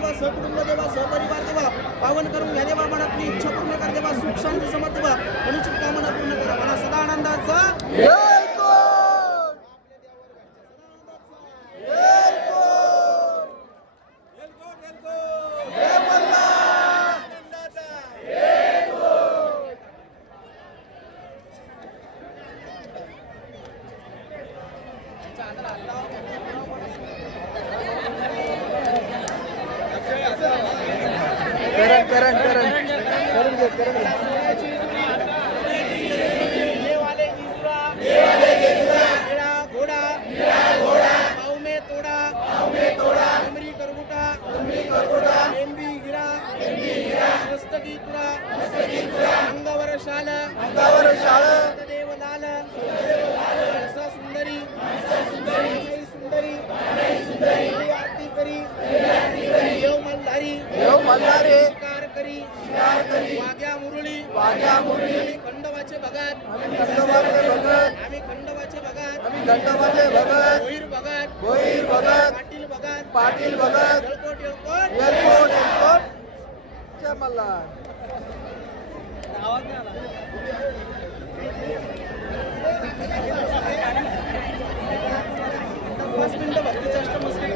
देवा, सहकुटुंब देवा, सहपरिवार देवा, पावन करून घ्या देवा, मनातली इच्छा पूर्ण कर देवा, सुख शांती समर्थ देवा, अनुचित कामना पूर्ण करा, मला सदा आनंदाचा करण घोडा पाव में तोड़ा डमरी करगुटा एंबी गिरा पुस्तकी तुरा अंगावर शाल देव लाल रसा सुंदरी आरती करी देव मल्हारी शिकार करी वाग्या मुरळी आम्ही खंडोबाचे भगत भोईर भगत पाटील भगत येळकोट जय मल्हार. पाच मिनिटं भक्तीच्या अष्टमस्ती